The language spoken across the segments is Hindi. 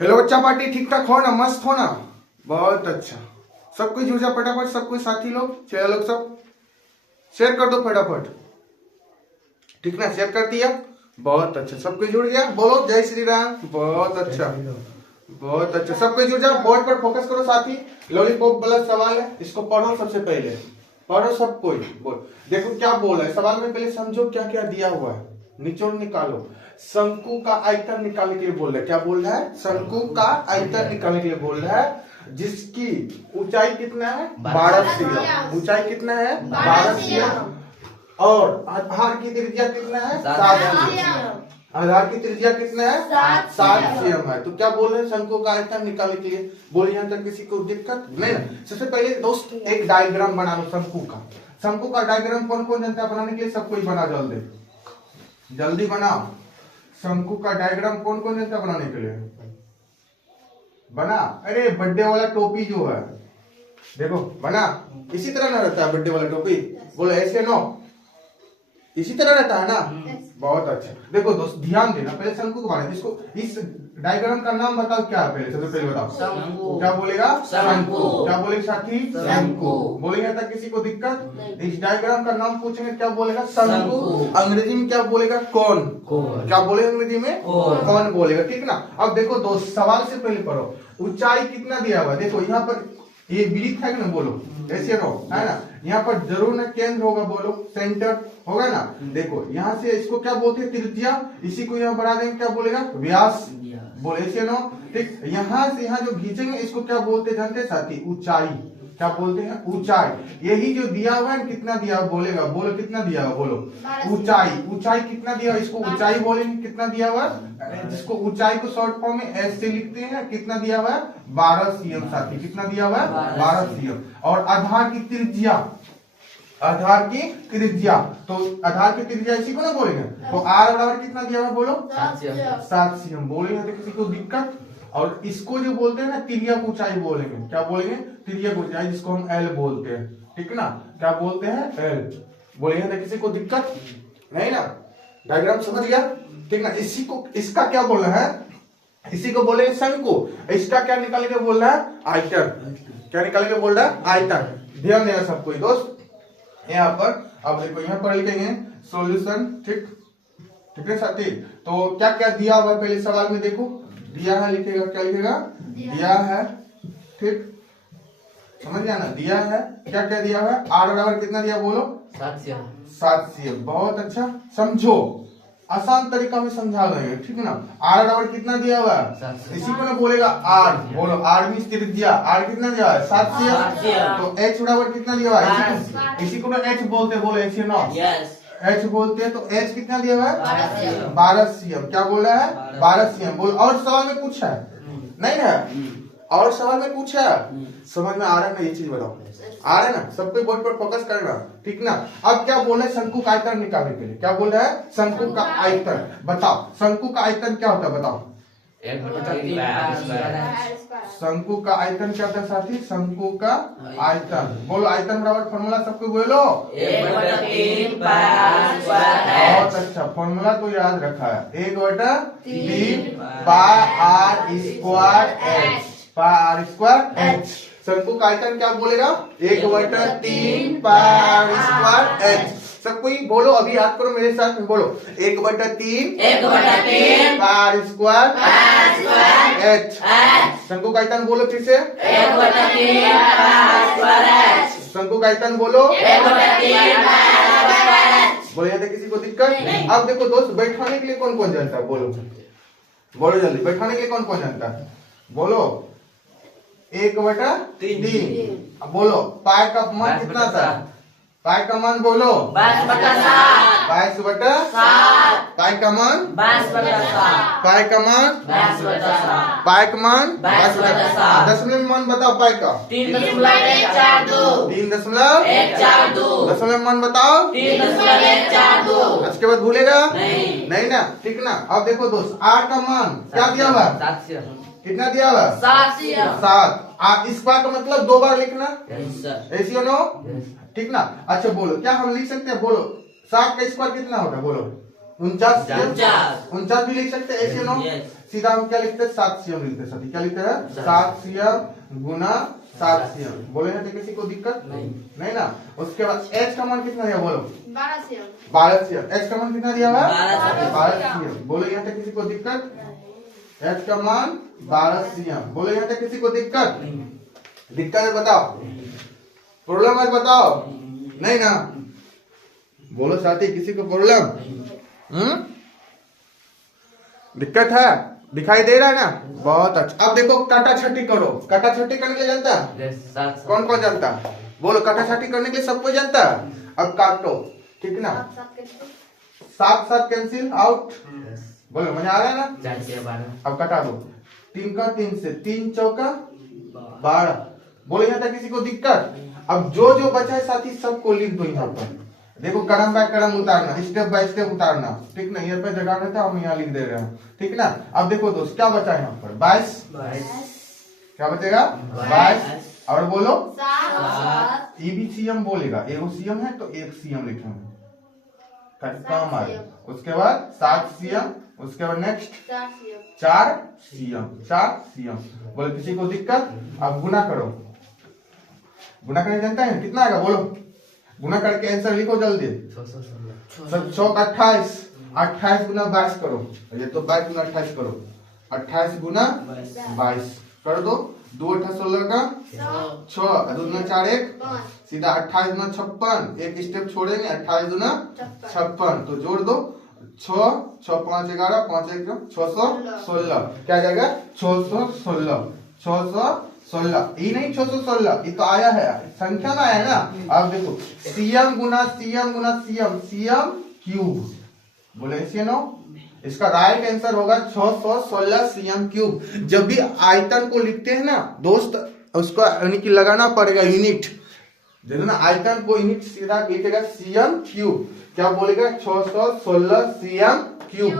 हेलो बच्चा पार्टी, ठीक ठाक हो ना? मस्त हो ना? बहुत अच्छा। सब कुछ जुड़ जा फटाफट, सब कुछ साथी लोग, चेहरा लोग सब शेयर कर दो फटाफट। ठीक ना? शेयर कर दिया, बहुत अच्छा। सब कुछ जुड़ गया, बोलो जय श्री राम। बहुत अच्छा, बहुत अच्छा। सब कुछ जुड़ जाओ, बोर्ड पर फोकस करो साथी। लॉलीपॉप वाला सवाल है, इसको पढ़ो। सबसे पहले पढ़ो सब कोई। बोल देखो क्या बोल रहा है सवाल में, पहले समझो क्या क्या दिया हुआ है, निचोड़ निकालो। शंकु का आयतन निकालने के लिए बोल रहा है। क्या बोल रहा है? शंकु का आयतन निकालने के लिए बोल रहा है, जिसकी ऊंचाई कितना है? 12 सीएम। ऊंचाई कितना है? 12 सीएम। और आधार की त्रिज्या कितना है? 7 सीएम। आधार की त्रिज्या कितना है? 7 सीएम है। तो क्या बोल रहे हैं? शंकु का आयतन निकालने के लिए बोले। यहाँ तक किसी को दिक्कत नहीं ना? सबसे पहले दोस्त एक डायग्राम बना लो शंकु का। शंकु का डायग्राम कौन कौन जानता है बनाने के लिए? सब कोई बना, जल्दी जल्दी बनाओ। शंकु का डायग्राम कौन कौन जानता है बनाने के लिए? बना। अरे बर्थडे वाला टोपी जो है, देखो बना। इसी तरह ना रहता है बर्थडे वाला टोपी? बोलो ऐसे नो, इसी तरह रहता है ना? बहुत अच्छा। देखो दोस्त ध्यान देना, पहले शंकु को बनाए। इसको, इस डायग्राम का नाम बताओ क्या है? पहले सबसे पहले बताओ। शंकु। क्या बोलेगा? शंकु। क्या बोलेगा साथी? शंकु। बोलेंगे तक किसी को दिक्कत? इस डायग्राम का नाम पूछेंगे क्या बोलेगा? शंकु। अंग्रेजी में क्या बोलेगा? कौन। क्या बोलेगा अंग्रेजी में? कौन बोलेगा। ठीक ना? अब देखो दोस्त सवाल से पहले पढ़ो, ऊंचाई कितना दिया हुआ? देखो यहाँ पर ये वृत्त है ना, बोलो ऐसे नो है ना? यहाँ पर जरूर ना केंद्र होगा, बोलो सेंटर होगा ना? देखो यहाँ से इसको क्या बोलते हैं? त्रिज्या। इसी को यहाँ बढ़ा देंगे, क्या बोलेगा? व्यास। बोले ऐसे नो। ठीक, यहाँ से यहाँ जो खींचेंगे इसको क्या बोलते हैं जानते हैं साथी? ऊंचाई। क्या बोलते हैं? ऊंचाई। यही जो दिया हुआ है कितना दिया हुआ बोलेगा? बोलो कितना दिया हुआ? बोलो ऊंचाई। ऊंचाई कितना दिया हुआ? इसको ऊंचाई बोलेंगे। कितना दिया हुआ? जिसको ऊंचाई को शॉर्ट फॉर्म में एस से लिखते हैं। कितना दिया हुआ है? 12 सीएम साथी। कितना दिया हुआ है? 12 सीएम। और आधार की त्रिज्या, आधार की त्रिज्या, तो आधार की त्रिज्या इसी को ना बोलेंगे। तो आर बराबर कितना दिया हुआ? बोलो 7 सीएम। बोलेंगे तो किसी को दिक्कत? और इसको जो बोलते हैं ना तिर्यक ऊंचाई बोलेंगे। क्या बोलेंगे? तिर्यक ऊंचाई, जिसको हम एल बोलते हैं। ठीक ना? क्या बोलते हैं? एल बोलेंगे तो किसी को दिक्कत नहीं ना? डायग्राम समझ गया? ठीक ना? इसी को, इसका क्या बोलना है? इसी को बोलेंगे शंकु। इसका क्या निकाल के बोल रहा है? आयतन। क्या निकाल के बोल रहा है? आयतन। ध्यान देना सब कोई दोस्त यहाँ पर। अब देखो यहाँ पर लिखेंगे सॉल्यूशन। ठीक, ठीक है साथी? तो क्या क्या दिया हुआ है पहले सवाल में देखो। दिया है, लिखेगा क्या लिखेगा? दिया है। ठीक, समझ गया ना? दिया है। क्या क्या दिया है? आर बराबर कितना दिया? बोलो 7 सीएम। बहुत अच्छा, समझो। आसान तरीका में समझा रहे हैं। ठीक है ना? आर बराबर कितना दिया हुआ है? इसी को ना बोलेगा आर। बोलो आर में त्रिज्या। आर कितना दिया है? 7 सीएम। तो एच बराबर कितना दिया हुआ है? इसी को ना एच बोलते। बोलो एच नो, एच बोलते हैं। तो एच कितना दिया हुआ है? 12 सीएम। क्या बोला है? 12 सीएम। बोल और सवाल में पूछा है नहीं है? और सवाल में पूछा है, समझ में आ रहा है ना? ये चीज बताओ, आ रहा है ना? सबको बोर्ड पर फोकस करना। ठीक ना? अब क्या बोल रहे हैं? शंकु का आयतन निकालने के लिए क्या बोल रहा है? शंकु का आयतन बताओ। शंकु का आयतन क्या होता है बताओ? शंकु का आयतन क्या होता है साथी? शंकु का आयतन। बोलो आयतन बराबर फॉर्मूला सबको बोलो। 1/3 बहुत अच्छा, फॉर्मूला तो याद रखा है। 1/3 pi r square h. Pi r square h. शंकु का आयतन क्या बोलेगा? 1/3 पाई आर स्क्वायर एच। सब कोई बोलो, अभी याद करो मेरे साथ में। बोलो 1/3 पाई आर स्क्वायर एच। शंकु का आयतन बोलो फिर से। 1/3 शंकु का आयतन बोलो। बोलो यहाँ किसी को दिक्कत? अब देखो दोस्त, बैठाने के लिए कौन कौन जानता है? बोलो बोलो जल्दी, बैठाने के लिए कौन कौन जानता है? बोलो 1/3। बोलो पाई का मान कितना था? पाई का मान बोलो 22/7। 22/7। पाई का मान 22/7। पाई का मान 22/7। पाई का मान 22/7। दशमलव में मान बताओ पाई का। 3.142। 3.142। दशमलव में मान बताओ। 3.142। उसके बाद भूलेगा नहीं ना? ठीक ना? अब देखो दोस्त आर का मान क्या दिया हुआ? कितना दिया हुआ? 7। 7। इस बार का मतलब 2 बार लिखना, ऐसी नो? ठीक ना? अच्छा बोलो क्या हम लिख सकते हैं? बोलो 7 का स्क्वायर कितना होगा? बोलो 49। 49 भी लिख सकते हैं, ऐसे नो? सीधा हम क्या लिखते हैं 7 सीएम लिखते हैं साथी। क्या लिखते हैं 7 सीएम गुना 7 सीएम। बोले ना तो किसी को दिक्कत नहीं ना। उसके बाद एच का मान कितना दिया बोलो 12 सीएम। एच का मान कितना दिया हुआ 12 सीएम। बोलो यहाँ तक किसी को दिक्कत। एच का मान 12 सीएम। बोलो यहाँ तक किसी को दिक्कत है बताओ। प्रॉब्लम है बताओ नहीं ना। बोलो साथी किसी को प्रॉब्लम दिक्कत है दिखाई दे रहा है ना। बहुत अच्छा। अब देखो काटा छठी करो। काटा छठी करने के लिए जानता है कौन कौन जानता है बोलो। काटा छठी करने के लिए सबको जानता है। अब काटो ठीक ना 7 कैंसिल आउट। बोलो मजा आ रहा है ना। अब कटा दो 3 का 3 से 3 चौका 12। बोलो यहाँ तक किसी को दिक्कत। अब जो जो बचा है साथी सबको लिख दो यहाँ पर। देखो कदम बाय कदम उतारना स्टेप बाय स्टेप उतारना ठीक ना। यहाँ पे जगह रहता है हम यहाँ लिख दे रहे हैं ठीक ना। अब देखो दोस्त क्या बचा है यहाँ पर 22। क्या बचेगा 22 और बोलो ये भी सीएम बोलेगा। एगो सीएम है तो एक सीएम लिखेंगे काम आए। उसके बाद 7 सीएम। उसके बाद नेक्स्ट 4 सीएम। बोलो किसी को दिक्कत। अब गुना करो। गुना करने जानता है कितना आएगा बोलो। गुना करके आंसर लिखो जल्दी। 6 का 28 गुना 22 करो। ये तो 22 गुना 28 करो। 28 गुना 22 कर दो। 2 8 16 का 6 2 गुना 4 1 सीधा 28 गुना 56। एक स्टेप छोड़ेंगे 28 गुना 56 तो जोड़ दो 6 6 5 11 5 1 616। क्या जाएगा 616 ये नहीं 616 ये तो आया है संख्या में आया ना। अब देखो सीएम गुना सीएम क्यूब। बोले इसे नो इसका राइट आंसर होगा 616 सीएम क्यूब। जब भी आयतन को लिखते हैं ना दोस्त उसको यानी कि लगाना पड़ेगा यूनिट। देखो ना आयतन को यूनिट सीधा लिखेगा सीएम क्यूब। क्या बोलेगा 616 सीएम क्यूब।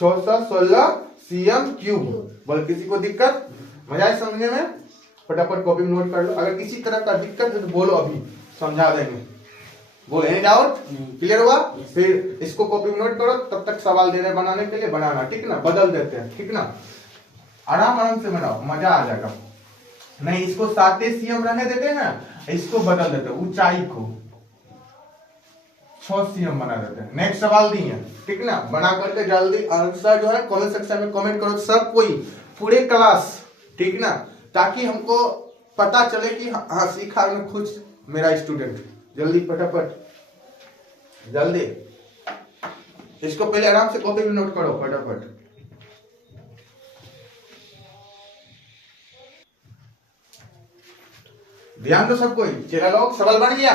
616 CM cube. बोले किसी को दिक्कत मजा आए समझने में। फटाफट कॉपी में नोट कर लो। अगर किसी तरह का दिक्कत है तो बोलो अभी समझा देंगे। बोलो एनी डाउट क्लियर हुआ। फिर इसको कॉपी में नोट करो तब तक सवाल दे रहे बनाने के लिए बनाना ठीक ना। बदल देते हैं ठीक ना। आराम से बनाओ मजा आ जाएगा। नहीं इसको 7 सीएम रहने देते हैं ना इसको बदल देते हैं ऊंचाई को 6 सीएम बना देते हैं। नेक्स्ट सवाल दिए ठीक ना। बना करके जल्दी आंसर जो है कमेंट सेक्शन में कमेंट करो सब कोई पूरे क्लास ठीक ना। ताकि हमको पता चले कि हाँ सीखा में खुश मेरा स्टूडेंट। जल्दी फटाफट जल्दी इसको पहले आराम से कॉपी में नोट करो फटाफट। ध्यान दो सब कोई। चलो लोग सवाल बन गया।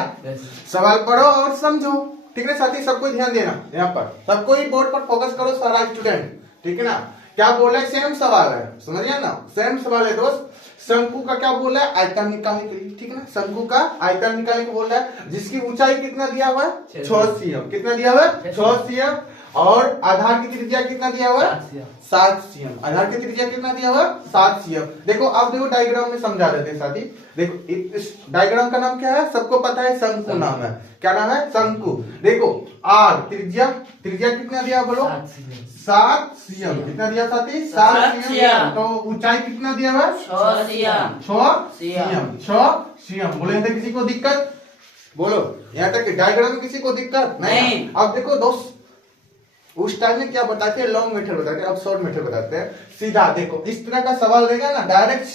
सवाल पढ़ो और समझो ठीक है साथी। सबको ध्यान देना यहाँ पर सबको ही बोर्ड पर फोकस करो सारा स्टूडेंट ठीक है ना। क्या बोला है सेम सवाल है समझिए ना। सेम सवाल है दोस्त। शंकु का क्या बोला है आयतन निकालने के लिए ठीक है ना। शंकु का आयतन निकालने को बोल रहा है जिसकी ऊंचाई कितना दिया हुआ है 6 सीएम। कितना दिया हुआ है 6 सीएम। और आधार की त्रिज्या कितना दिया हुआ है 7 सीएम। आधार की त्रिज्या कितना दिया हुआ है 7 सीएम। देखो अब देखो डायग्राम में समझा देते हैं साथी। देखो इस डायग्राम का नाम क्या है सबको पता है शंकु नाम है। क्या नाम है शंकु। देखो आर त्रिज्या कितना दिया बोलो 7 सीएम। कितना दिया साथी 7 सीएम। तो ऊंचाई कितना दिया हुआ 6 सीएम। बोलो यहाँ तक किसी को दिक्कत बोलो। यहाँ तक डायग्राम में किसी को दिक्कत नहीं। अब देखो दोस्त उस टाइम में क्या बताते हैं लॉन्ग मेथड बताते हैं अब शॉर्ट मेथड बताते हैं। सीधा देखो इस तरह का सवाल रहेगा ना डायरेक्ट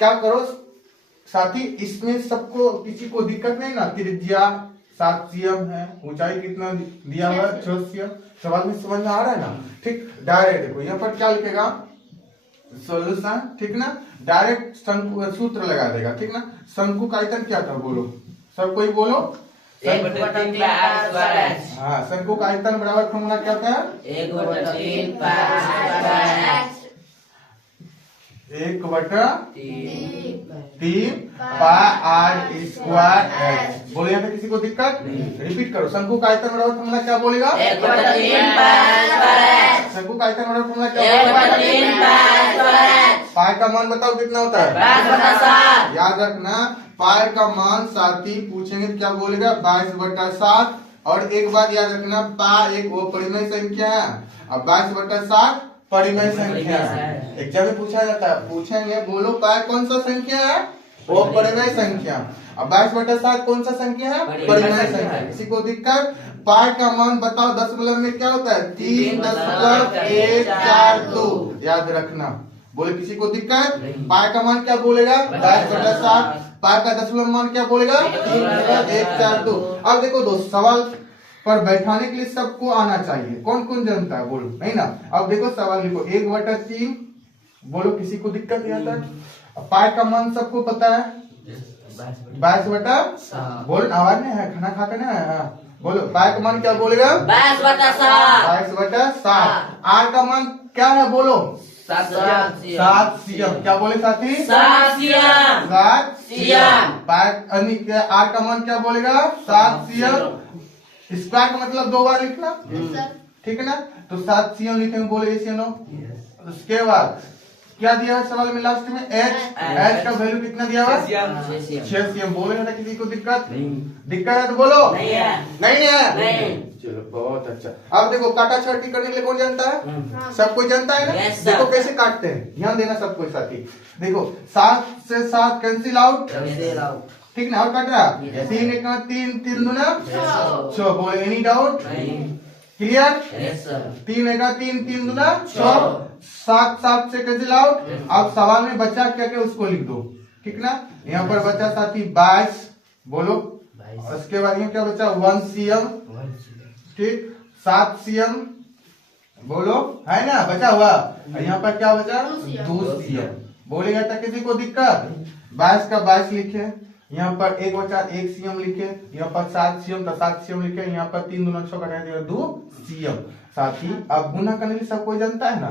क्या करो साथी। इसमें सबको किसी को दिक्कत नहीं ना। त्रिज्या 7 सीएम है ऊंचाई कितना दिया हुआ है 6 सीएम। सवाल में समझ में आ रहा है ना ठीक। डायरेक्ट देखो यहाँ पर क्या लिखेगा सॉल्यूशन ठीक ना। डायरेक्ट शंकु सूत्र लगा देगा ठीक ना। शंकु का आयतन क्या था बोलो सब कोई बोलो। हाँ शंकु का आयतन बराबर फॉर्मूला क्या था 1/3 पाई r स्क्वायर h। बोले यहाँ पे किसी को दिक्कत रिपीट करो। शंकु का आयतन बराबर फॉर्मूला क्या बोलेगा 1/3 पाई। शंकु का आयतन बराबर फॉर्मूला क्या बोलेगा 1/3 पाई। पाई का मान बताओ कितना होता है 22/7। याद रखना पाई का मान साथी पूछेंगे क्या बोलेगा 22/7। और एक बात याद रखना पाई एक वो परिमेय संख्या है। अब 22/7 परिमेय संख्या है। एग्जाम में पूछा जाता है, पूछेंगे बोलो काय कौन सा संख्या है, वो परिमेय संख्या। अब 22/7 कौन सा संख्या है, परिमेय संख्या। किसी को दिक्कत, पाई का मान बताओ 10 में क्या होता है, 3.142 याद रखना। बोले किसी को दिक्कत, पाई का मान क्या बोलेगा 22/7, पाई का 10 मान क्या बोलेगा 3.142। अब देखो दोस्त, सवाल पर बैठाने के लिए सबको आना चाहिए, कौन कौन जानता है बोलो, नहीं ना। अब देखो सवाल लिखो 1/3, बोलो किसी को दिक्कत नहीं आता है। पाई का मान सबको पता है 22/7, बोल आवाज नहीं है, खाना खा के ना है, बोलो पाई का मान क्या बोलेगा 22/7। आर का मान क्या है बोलो 7 सीएम, क्या बोले साथी 7 सीएम। आर का मान क्या बोलेगा 7 सीएम। स्क्वायर का मतलब 2 बार लिखना, ठीक है ना। तो 7 सीएम लिखेंगे, बोले ऐसे नो। उसके बाद क्या दिया है सवाल में लास्ट में, एच का वैल्यू कितना दिया हुआ 6 सीएम। बोले ना किसी को दिक्कत, दिक्कत है तो बोलो नहीं है। चलो बहुत अच्छा। अब देखो काटा छाटी करने के लिए कौन जानता है, सब कोई जानता है ना। देखो कैसे काटते हैं, ध्यान देना सब कोई साथी। देखो 7 से 7 कैंसिल आउट, ठीक ना। और काट रहा 3 1 3 3 दूना 6, बोले एनी डाउट, क्लियर। 3 1 3 3 दूना 6, 7 7 से कैंसिल आउट। अब सवाल में बचा क्या क्या उसको लिख दो, ठीक ना। यहाँ पर बचा साथी 22, बोलो। उसके बाद यहाँ क्या बचा 1 सीएम, ठीक। 7 सीएम बोलो, है ना बचा हुआ। यहाँ पर क्या बचा 2 सीएम। बोलेगा था किसी को दिक्कत, 22 का 22 लिखे, यहाँ पर 1/1 सीएम लिखे, यहाँ पर 7 सीएम तो 7 सीएम लिखे, यहाँ पर 3 दूना 6 कटा दिया 2 सीएम। साथी अब गुना करने के लिए सब कोई जानता है ना,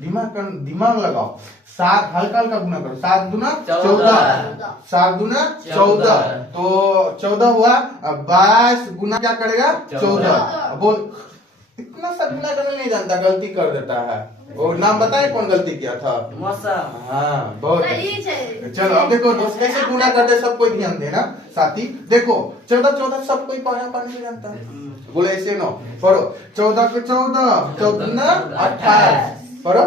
दिमाग लगाओ। 7 हल्का हल्का गुना करो, 7 दूना 14, 7 दूना 14, तो 14 हुआ। अब 22 गुना क्या करेगा 14। बोल इतना सा गुना करने नहीं जानता, गलती कर देता है। वो नाम बताए कौन गलती किया था, हाँ बहुत। चलो अब देखो दोस्त कैसे गुना करते सब कोई ध्यान देना साथी। देखो 14 सब कोई पढ़ने नहीं जानता, बोले ऐसे नो पढ़ो। 14 को 14, 14 28 पढ़ो।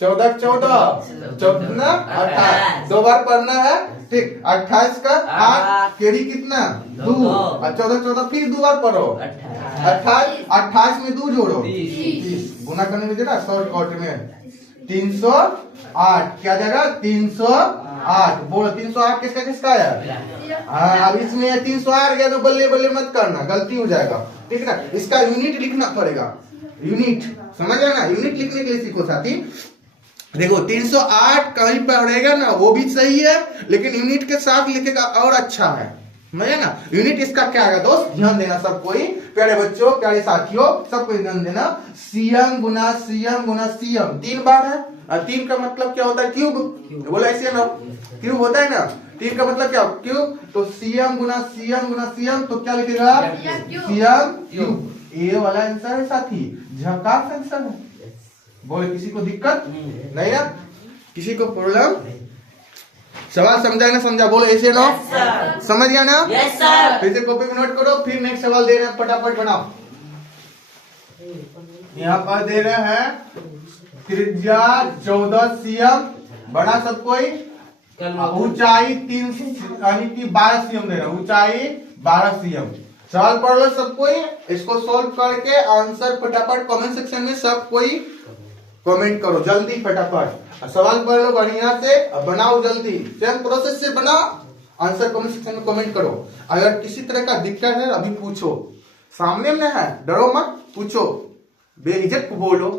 14 14, 14 28 2 बार पढ़ना है, ठीक। 28 का 8 केड़ी कितना 2, और 14 फिर 2 बार पढ़ो। 28 में 2 जोड़ो 30, गुना करने में देना शॉर्टकट में 308, क्या जाएगा 308। बोलो 308 किसका किसका है, हाँ। अब इसमें 308 गया तो बल्ले बल्ले मत करना, गलती हो जाएगा, ठीक ना। इसका यूनिट लिखना पड़ेगा, यूनिट समझ रहे ना। यूनिट लिखने के लिए सीखो साथी। देखो 308 कहीं पढ़ेगा ना वो भी सही है, लेकिन यूनिट के साथ लिखेगा और अच्छा है, समझे ना। यूनिट इसका क्या है दोस्त, ध्यान देना सब कोई, प्यारे बच्चों प्यारे साथियों सब कोई ध्यान देना। सीएम गुना सीएम गुना सीएम 3 बार है, और 3 का मतलब क्या होता है क्यूब, बोला ऐसे ना, क्यूब होता है ना। 3 का मतलब क्या क्यूब, तो सीएम गुना सीएम गुना सीएम, तो क्या लिखेगा सीएम क्यूब। ये वाला आंसर है साथी, झकास आंसर है। बोले किसी को दिक्कत नहीं ना, किसी को प्रॉब्लम। सवाल समझा ना, समझा बोलो ऐसे नो, समझ गया ना। फिर से कॉपी में नोट करो, फिर नेक्स्ट सवाल दे रहे हैं, फटाफट बनाओ। यहाँ पर दे रहे हैं त्रिज्या 14 सीएम, बना सब कोई। ऊंचाई 3 यानी कि 12 सीएम दे रहे हैं, ऊंचाई 12 सीएम। सवाल पढ़ लो सब कोई, इसको सॉल्व करके आंसर फटाफट कमेंट सेक्शन में सब कोई कमेंट करो जल्दी फटाफट। सवाल पढ़ लो बढ़िया से, बनाओ जल्दी, सेम प्रोसेस से बनाओ, आंसर कमेंट सेक्शन में कमेंट करो। अगर किसी तरह का दिक्कत है अभी पूछो, सामने में है, डरो मत, पूछो, बेझिझक बोलो।